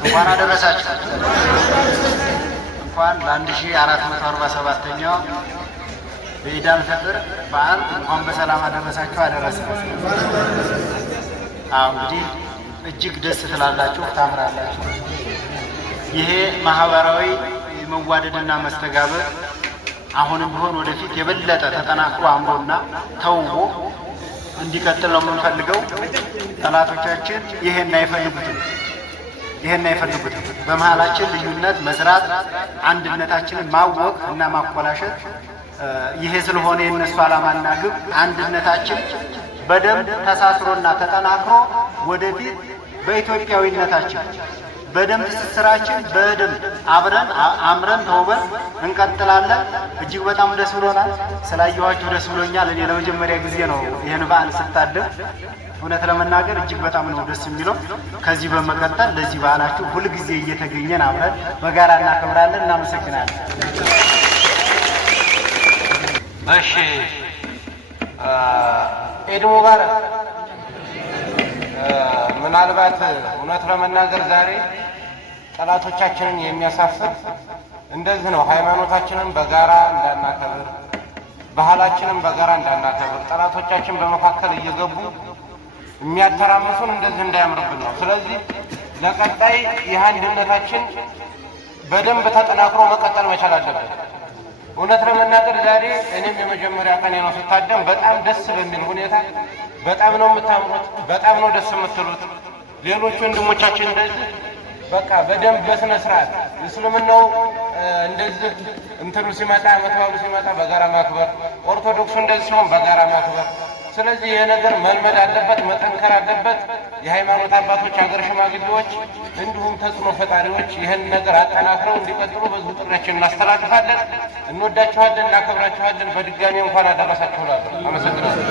እንኳን አደረሳችሁ። እንኳን ለ1447ኛው በኢድ አልፈጥር በዓል እንኳን በሰላም አደረሳችሁ አደረሰን። እንግዲህ እጅግ ደስ ትላላችሁ፣ ታምራላችሁ። ይሄ ማህበራዊ መዋደድና መስተጋብር አሁንም ቢሆን ወደፊት የበለጠ ተጠናክሮ አምሮና ተውቦ እንዲቀጥል ነው የምንፈልገው። ጠላቶቻችን ይሄን አይፈልጉትም። በመሃላችን ልዩነት መዝራት፣ አንድነታችንን ማወቅ እና ማኮላሸት ይሄ ስለሆነ የነሱ ዓላማና ግብ አንድነታችን በደንብ ተሳስሮና ተጠናክሮ ወደፊት በኢትዮጵያዊነታችን በደንብ ትስስራችን በደንብ አብረን አምረን ተውበን እንቀጥላለን። እጅግ በጣም ደስ ብሎናል። ስላየኋችሁ ደስ ብሎኛል። እኔ ለመጀመሪያ ጊዜ ነው ይህን በዓል ስታደም። እውነት ለመናገር እጅግ በጣም ነው ደስ የሚለው። ከዚህ በመቀጠል ለዚህ በዓላችሁ ሁልጊዜ እየተገኘን አብረን በጋራ እናከብራለን። እናመሰግናለን። እሺ፣ ኢድ ሙባረክ። ምናልባት እውነት ለመናገር ዛሬ ጠላቶቻችንን የሚያሳፍር እንደዚህ ነው። ሃይማኖታችንን በጋራ እንዳናከብር፣ ባህላችንን በጋራ እንዳናከብር ጠላቶቻችን በመካከል እየገቡ የሚያተራምሱን እንደዚህ እንዳያምርብን ነው። ስለዚህ ለቀጣይ ይህ አንድነታችን በደንብ ተጠናክሮ መቀጠል መቻል አለበት። እውነት ለመናገር ዛሬ እኔም የመጀመሪያ ቀን ነው ስታደም፣ በጣም ደስ በሚል ሁኔታ በጣም ነው የምታምሩት፣ በጣም ነው ደስ የምትሉት። ሌሎች ወንድሞቻችን እንደዚህ በቃ በደንብ በስነ ስርዓት እስልምናው እንደዚህ እንትኑ ሲመጣ መተባሉ ሲመጣ በጋራ ማክበር፣ ኦርቶዶክሱ እንደዚህ ሲሆን በጋራ ማክበር። ስለዚህ ይሄ ነገር መልመድ አለበት፣ መጠንከር አለበት። የሃይማኖት አባቶች፣ ሀገር ሽማግሌዎች እንዲሁም ተጽዕኖ ፈጣሪዎች ይህን ነገር አጠናክረው እንዲቀጥሉ በዚህ ጥሪያችን እናስተላልፋለን። እንወዳችኋለን፣ እናከብራችኋለን። በድጋሚ እንኳን አደረሳችሁ እላለሁ። አመሰግናለሁ።